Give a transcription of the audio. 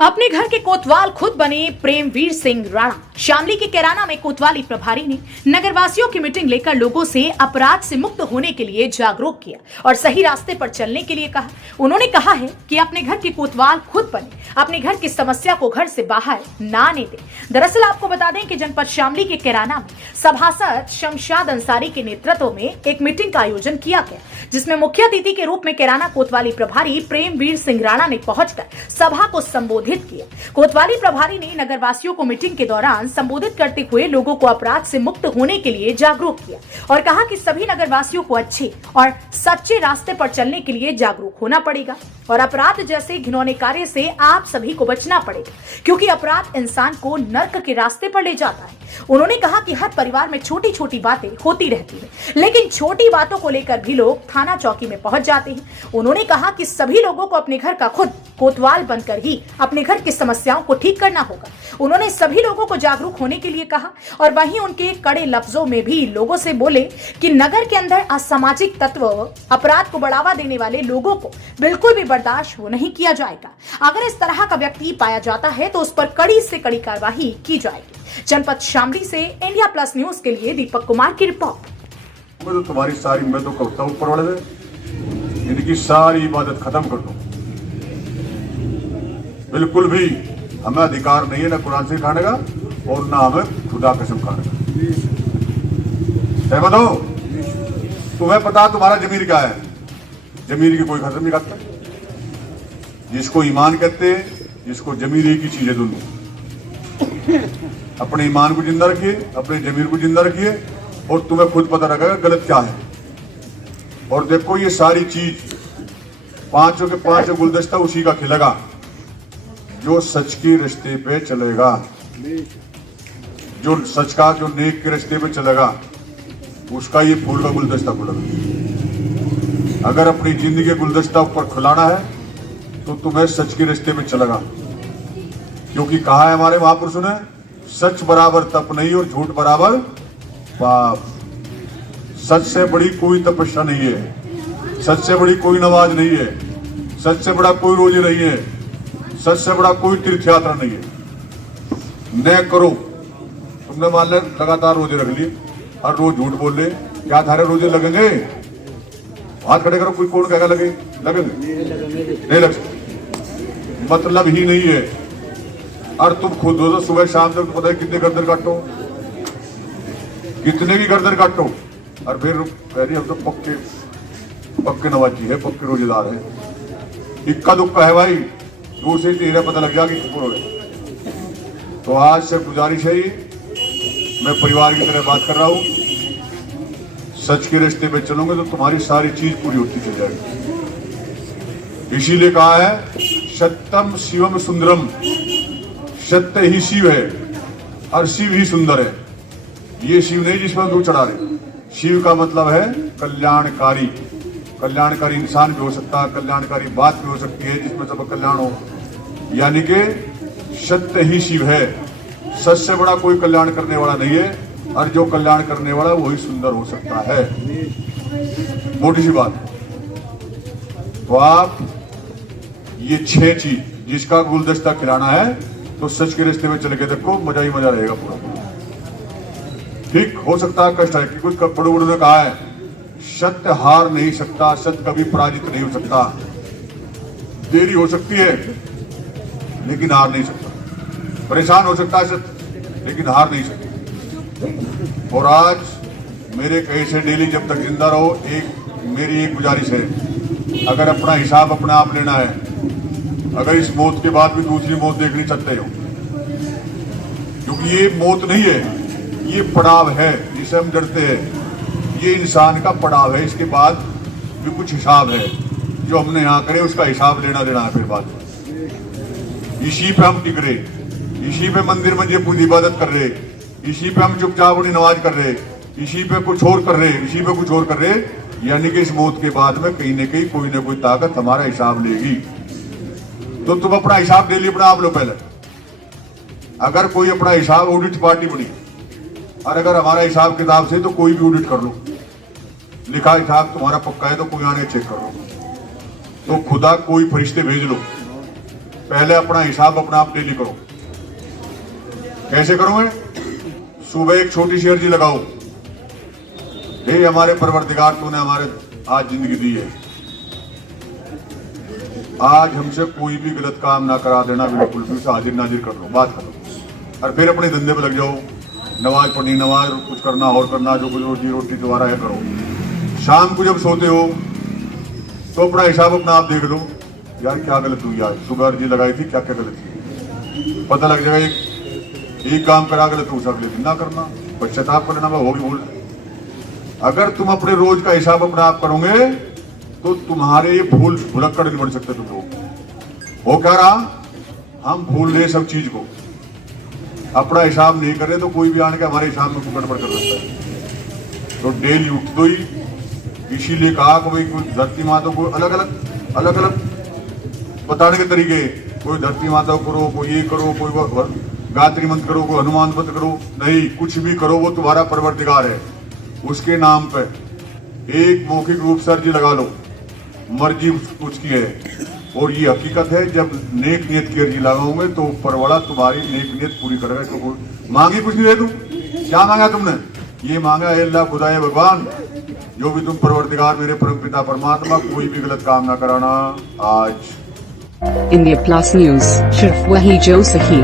अपने घर के कोतवाल खुद बने प्रेमवीर सिंह राणा। शामली के कैराना में कोतवाली प्रभारी ने नगरवासियों की मीटिंग लेकर लोगों से अपराध से मुक्त होने के लिए जागरूक किया और सही रास्ते पर चलने के लिए कहा। उन्होंने कहा है कि अपने घर के कोतवाल खुद बने, अपने घर की समस्या को घर से बाहर ना आने दें। दरअसल आपको बता दें कि जनपद शामली के कैराना में सभासद शमशाद अंसारी के नेतृत्व में एक मीटिंग का आयोजन किया गया, जिसमें मुख्य अतिथि के रूप में कैराना कोतवाली प्रभारी प्रेमवीर सिंह राणा ने पहुंचकर सभा को संबोधित किया। कोतवाली प्रभारी ने नगरवासियों को मीटिंग के दौरान संबोधित करते हुए लोगों को अपराध से मुक्त होने के लिए जागरूक किया और कहा कि सभी नगरवासियों को अच्छे और सच्चे रास्ते पर चलने के लिए जागरूक होना पड़ेगा और अपराध जैसे घिनौने कार्य से आप सभी को बचना पड़ेगा, क्योंकि अपराध इंसान को नर्क के रास्ते पर ले जाता है। उन्होंने कहा कि हर परिवार में छोटी छोटी बातें होती रहती हैं, लेकिन छोटी बातों को लेकर भी लोग थाना चौकी में पहुंच जाते हैं। उन्होंने कहा कि सभी लोगों को अपने घर का खुद कोतवाल बनकर ही अपने घर की समस्याओं को ठीक करना होगा। उन्होंने सभी लोगों को जागरूक होने के लिए कहा और वहीं उनके कड़े लफ्जों में भी लोगों से बोले कि नगर के अंदर असामाजिक तत्व, अपराध को बढ़ावा देने वाले लोगों को बिल्कुल भी बर्दाश्त नहीं किया जाएगा। अगर इस तरह का व्यक्ति पाया जाता है तो उस पर कड़ी से कड़ी कार्रवाई की जाएगी। जनपद शामली से इंडिया प्लस न्यूज के लिए दीपक कुमार की रिपोर्ट। मैं तो तुम्हारी सारी मैं तो कहता हूँ ऊपर वाले से इनकी सारी इबादत खत्म कर दो। बिल्कुल भी हमें अधिकार नहीं है ना कुरान से खाने का और ना हमें खुदा कसम खाने का। सहमत हो? तुम्हें पता तुम्हारा जमीर क्या है? जमीर की कोई खत्म नहीं रखता। जिसको ईमान कहते हैं, जिसको जमीर एक ही चीज है दोनों। अपने ईमान को जिंदा रखिए, अपने जमीर को जिंदा रखिए और तुम्हें खुद पता लगेगा गलत क्या है। और देखो ये सारी चीज पांचों के पांचों गुलदस्ता उसी का खिलेगा जो सच के रास्ते पे चलेगा, जो सच का जो नेक के रास्ते पे चलेगा उसका ये फूल का गुलदस्ता खुलेगा। अगर अपनी जिंदगी गुलदस्ता ऊपर खुलाना है तो तुम्हें सच के रास्ते पे चलेगा, क्योंकि कहा है हमारे महापुरुषों ने, सच बराबर तप नहीं और झूठ बराबर पाप। सच से बड़ी कोई तपस्या नहीं है, सच से बड़ी कोई नमाज नहीं है, सच से बड़ा कोई रोजे नहीं है, सच से बड़ा कोई तीर्थ यात्रा नहीं है। न करो, तुमने मान लिया लगातार रोजे रख लिए और रोज झूठ बोल ले, क्या थारे रोजे लगेंगे? हाथ खड़े करो, कोई कौन कहेगा लगे? लगेंगे? नहीं लग सकते, मतलब ही नहीं है। और तुम खुद हो तो सुबह शाम तक पता है कितने गर्दन काटो, कितने की गर्दन काटो और फिर कह रही हम तो पक्के पक्के नवाजी है, पक्के रोजेदार है। इक्का दुक्का है भाई, दूर से तेरा पता लग जाएगा कि हो गए। तो आज से गुजारिश है, मैं परिवार की तरह बात कर रहा हूं, सच के रास्ते पे चलोगे तो तुम्हारी सारी चीज पूरी होती चल जाएगी। इसीलिए कहा है सत्यम शिवम सुंदरम, सत्य ही शिव है और शिव ही सुंदर है। ये शिव नहीं जिसमें दूध चढ़ा रहे। शिव का मतलब है कल्याणकारी। कल्याणकारी इंसान भी हो सकता है, कल्याणकारी बात भी हो सकती है जिसमें सब कल्याण हो, यानी कि सत्य ही शिव है। सच से बड़ा कोई कल्याण करने वाला नहीं है और जो कल्याण करने वाला वही सुंदर हो सकता है। मोटी सी बात। तो आप ये 6 चीज जिसका गुलदस्ता खिलाना है तो सच के रास्ते में चल के देखो, मजा ही मजा रहेगा पूरा। ठीक हो सकता है कष्ट है कि कुछ बड़े बड़ों ने कहा है सत्य हार नहीं सकता, सत्य कभी पराजित नहीं हो सकता। देरी हो सकती है लेकिन हार नहीं सकता, परेशान हो सकता है सत्य लेकिन हार नहीं सकता। और आज मेरे कहे से डेली जब तक जिंदा रहो, मेरी एक गुजारिश है, अगर अपना हिसाब अपने आप लेना है, अगर इस मौत के बाद भी दूसरी मौत देखनी चाहते हो, क्योंकि ये मौत नहीं है, ये पड़ाव है जिसे हम डरते हैं। ये इंसान का पड़ाव है, इसके बाद भी कुछ हिसाब है जो हमने यहाँ करे, उसका हिसाब लेना देना है। फिर बाद इसी पे हम टिक रहे, इसी पे मंदिर में ये पूरी इबादत कर रहे, इसी पे हम चुपचाप अपनी नमाज कर रहे, इसी पे कुछ और कर रहे, इसी पे कुछ और कर रहे, यानी कि इस मौत के बाद में कहीं न कहीं कोई ना कोई ताकत हमारा हिसाब लेगी। तो तुम अपना हिसाब दे लिया, अपना आप लो पहले। अगर कोई अपना हिसाब ऑडिट पार्टी बनी और अगर हमारा हिसाब किताब से तो कोई भी ऑडिट कर लो, लिखा हिसाब तुम्हारा पक्का है तो कोई आने चेक कर लो। तो खुदा कोई फरिश्ते भेज लो पहले अपना हिसाब अपना आप डेली करो। कैसे करोगे? सुबह एक छोटी सी अर्जी लगाओ, हे हमारे परवरदिगार, तूने हमारे आज जिंदगी दी है, आज हमसे कोई भी गलत काम ना करा देना, बिल्कुल भी उसे हाजिर नाजिर कर लो, बात करो। और फिर अपने धंधे पे लग जाओ, नमाज पढ़नी, नमाज कुछ करना और करना, जो कुछ रोजी रोटी तुम्हारा है करो। शाम को जब सोते हो तो अपना हिसाब अपना आप देख लो, यार क्या गलत हुई आज, सुबह अर्जी लगाई थी, क्या क्या गलत थी, पता लग जाएगा। एक काम करा गलत हो, अगले दिन ना करना, पश्चाताप कर लेना, होगी भूल। अगर तुम अपने रोज का हिसाब अपना आप करोगे तो तुम्हारे ये भूल भुलक्कड़ नहीं बन सकते तुम लोग। हो क्या रहा, हम भूल रहे सब चीज को, अपना हिसाब नहीं कर रहे तो कोई भी आने के हमारे हिसाब में गड़बड़ कर सकता है। तो डेली उठ दो ही, इसीलिए कहा कि भाई कुछ धरती माता को अलग अलग बताने के तरीके, कोई धरती माता को करो, कोई ये करो, कोई गायत्री मंत्र करो, कोई हनुमान मंत्र करो, नहीं, कुछ भी करो, वो तुम्हारा परवरदिगार है, उसके नाम पर एक मौखिक रूप से अर्जी लगा लो, मर्जी उसकी है। और ये हकीकत है, जब नेक नियत की अर्जी लगाओगे तो ऊपर वाला तुम्हारी नेक नियत पूरी करेगा। तो मांगी कुछ नहीं है, तुम क्या मांगा तुमने? ये मांगा है अल्लाह खुदा है भगवान, जो भी तुम परवरदिगार मेरे परम पिता परमात्मा, कोई भी गलत काम ना कराना आज। इंडिया प्लस न्यूज, सिर्फ वही जो सही।